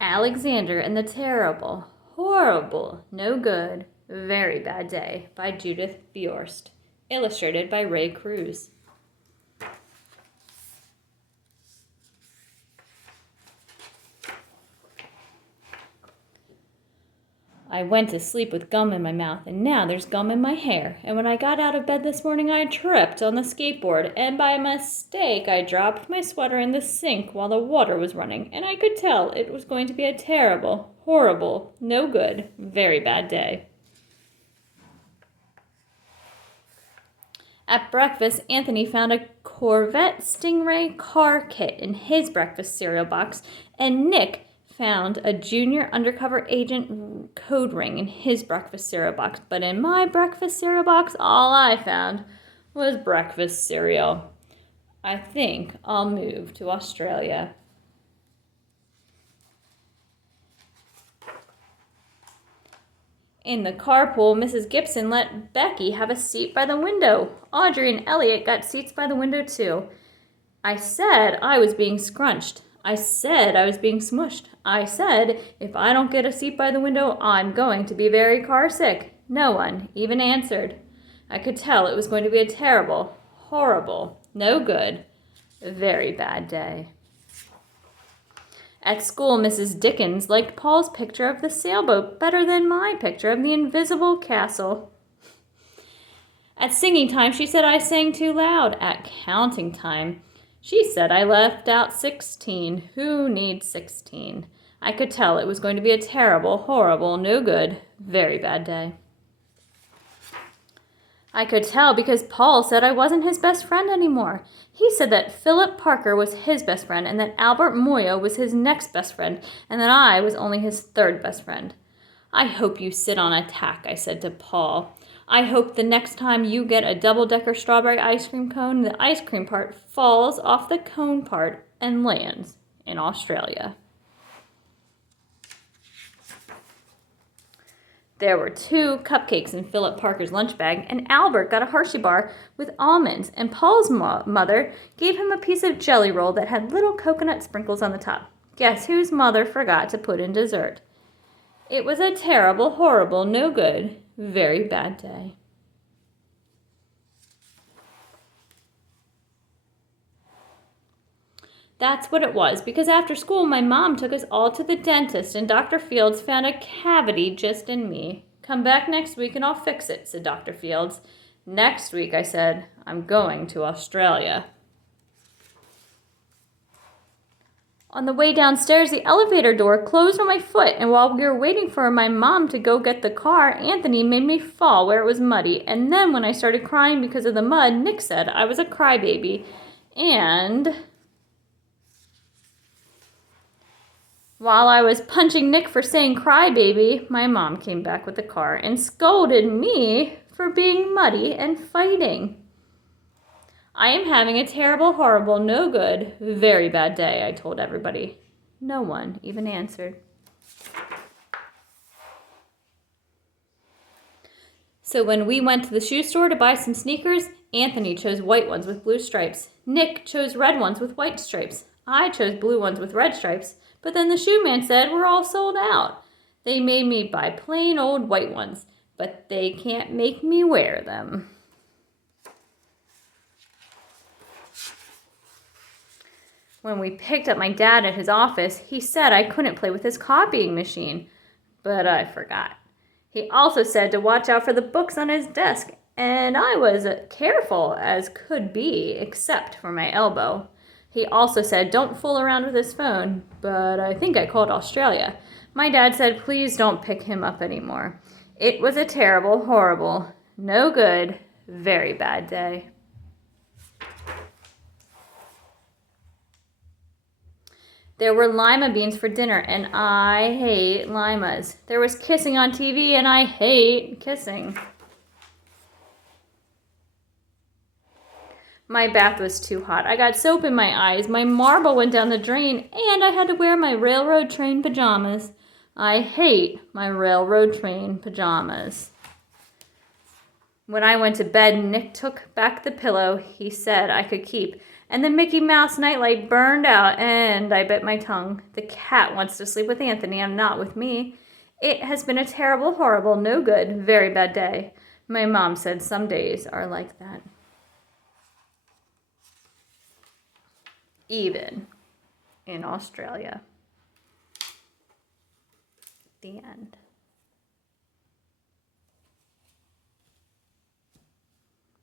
Alexander and the Terrible, Horrible, No Good, Very Bad Day by Judith Viorst. Illustrated by Ray Cruz. I went to sleep with gum in my mouth, and now there's gum in my hair. And when I got out of bed this morning, I tripped on the skateboard, and by mistake, I dropped my sweater in the sink while the water was running, and I could tell it was going to be a terrible, horrible, no good, very bad day. At breakfast, Anthony found a Corvette Stingray car kit in his breakfast cereal box, and Nick found a junior undercover agent code ring in his breakfast cereal box. But in my breakfast cereal box, all I found was breakfast cereal. I think I'll move to Australia. In the carpool, Mrs. Gibson let Becky have a seat by the window. Audrey and Elliot got seats by the window too. I said I was being scrunched. I said I was being smushed. I said, if I don't get a seat by the window, I'm going to be very car sick. No one even answered. I could tell it was going to be a terrible, horrible, no good, very bad day. At school, Mrs. Dickens liked Paul's picture of the sailboat better than my picture of the invisible castle. At singing time, she said I sang too loud. At counting time, she said I left out 16. Who needs 16? I could tell it was going to be a terrible, horrible, no good, very bad day. I could tell because Paul said I wasn't his best friend anymore. He said that Philip Parker was his best friend and that Albert Moyo was his next best friend and that I was only his third best friend. I hope you sit on a tack, I said to Paul. I hope the next time you get a double-decker strawberry ice cream cone, the ice cream part falls off the cone part and lands in Australia. There were 2 cupcakes in Philip Parker's lunch bag, and Albert got a Hershey bar with almonds, and Paul's mother gave him a piece of jelly roll that had little coconut sprinkles on the top. Guess whose mother forgot to put in dessert? It was a terrible, horrible, no good, very bad day. That's what it was, because after school, my mom took us all to the dentist, and Dr. Fields found a cavity just in me. Come back next week and I'll fix it, said Dr. Fields. Next week, I said, I'm going to Australia. On the way downstairs, the elevator door closed on my foot, and while we were waiting for my mom to go get the car, Anthony made me fall where it was muddy, and then when I started crying because of the mud, Nick said I was a crybaby, and while I was punching Nick for saying crybaby, my mom came back with the car and scolded me for being muddy and fighting. I am having a terrible, horrible, no good, very bad day, I told everybody. No one even answered. So when we went to the shoe store to buy some sneakers, Anthony chose white ones with blue stripes. Nick chose red ones with white stripes. I chose blue ones with red stripes. But then the shoe man said we're all sold out. They made me buy plain old white ones, but they can't make me wear them. When we picked up my dad at his office, he said I couldn't play with his copying machine, but I forgot. He also said to watch out for the books on his desk, and I was careful as could be, except for my elbow. He also said don't fool around with his phone, but I think I called Australia. My dad said please don't pick him up anymore. It was a terrible, horrible, no good, very bad day. There were lima beans for dinner, and I hate limas. There was kissing on TV, and I hate kissing. My bath was too hot. I got soap in my eyes. My marble went down the drain, and I had to wear my railroad train pajamas. I hate my railroad train pajamas. When I went to bed, Nick took back the pillow he said I could keep, and the Mickey Mouse nightlight burned out, and I bit my tongue. The cat wants to sleep with Anthony and not with me. It has been a terrible, horrible, no good, very bad day. My mom said some days are like that. Even in Australia. The end.